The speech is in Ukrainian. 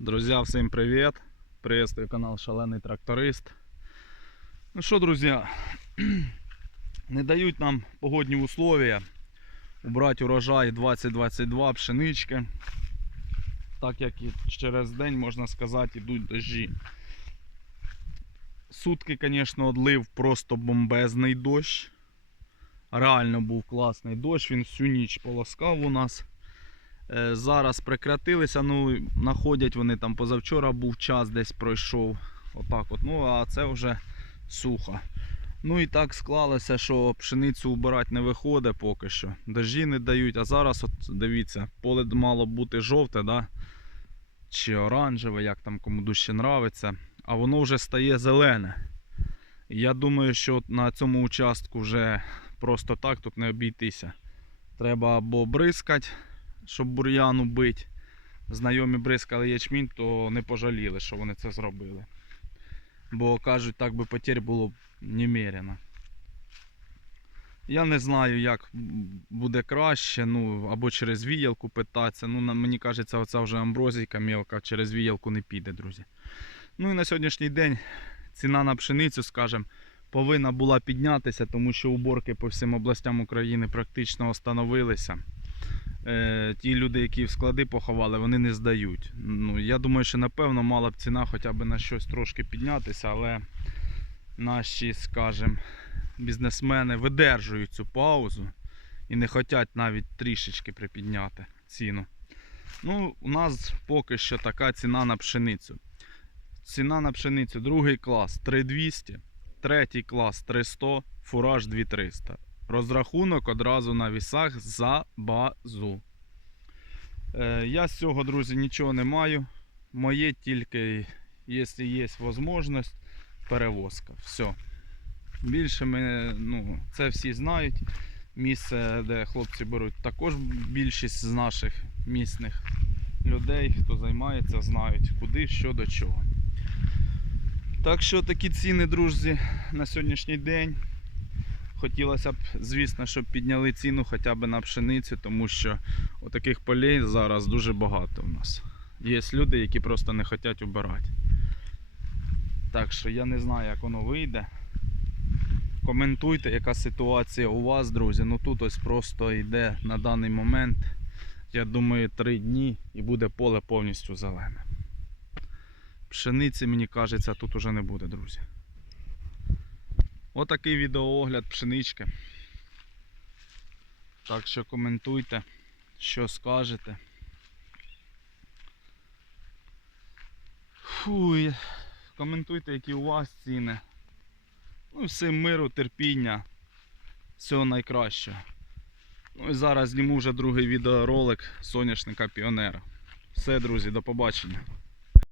Друзья, всем привет! Приветствую канал Шалений Тракторист. Ну що, друзі, не дають нам погодні условия убрати урожай 2022 пшенички. Так як і через день, можна сказати, йдуть дощі. Сутки, звісно, одлив просто бомбезний дощ. Реально був класний дощ, він всю ніч полоскав у нас. Е, Зараз прекратилися, ну знаходять вони там позавчора був час десь пройшов. Отак от. Ну, а це вже сухо. Ну і так склалося, що пшеницю убирати не виходить поки що. Дожді не дають, а зараз, от дивіться, поле мало бути жовте, да? чи оранжеве, як там кому дужче нравиться, а воно вже стає зелене. Я думаю, що на цьому участку вже просто так тут не обійтися. Треба або бризкати, щоб бур'яну бить. Знайомі бризкали ячмінь, то не пожаліли, що вони це зробили. Бо кажуть, так би потерь було б немерено. Я не знаю, як буде краще, ну, або через віялку питатися. Ну, мені кажеться, оця вже амброзійка мелка через віялку не піде, друзі. Ну і на сьогоднішній день ціна на пшеницю, скажімо, повинна була піднятися, тому що уборки по всім областям України практично остановилися. Е, ті люди, які в склади поховали, вони не здають. Ну, я думаю, що напевно мала б ціна хоча б на щось трошки піднятися, але наші, скажімо, бізнесмени видержують цю паузу і не хочуть навіть трішечки припідняти ціну. Ну, у нас поки що така ціна на пшеницю. Ціна на пшеницю другий клас 3200, третій клас 300, фураж 2300. Розрахунок одразу на вісах за базу. Е, я з цього, друзі, нічого не маю. Моє тільки, якщо є можливість, перевозка. Все. Більше ми, ну, це всі знають. Місце, де хлопці беруть, також більшість з наших місних людей, хто займається, знають, куди, що до чого. Так що такі ціни, друзі, на сьогоднішній день. Хотілося б, звісно, щоб підняли ціну хоча б на пшеницю, тому що отаких полей зараз дуже багато у нас. Є люди, які просто не хочуть убирати. Так що я не знаю, як воно вийде. Коментуйте, яка ситуація у вас, друзі. Ну тут ось просто йде на даний момент, я думаю, три дні і буде поле повністю зелене. Пшениці, мені кажеться, тут уже не буде, друзі. Отакий відеоогляд пшенички. Так що коментуйте, що скажете. Фуй. Коментуйте, які у вас ціни. Ну, всім миру, терпіння. Всього найкращого. Ну і зараз зніму вже другий відеоролик соняшника Піонера. Все, друзі, до побачення.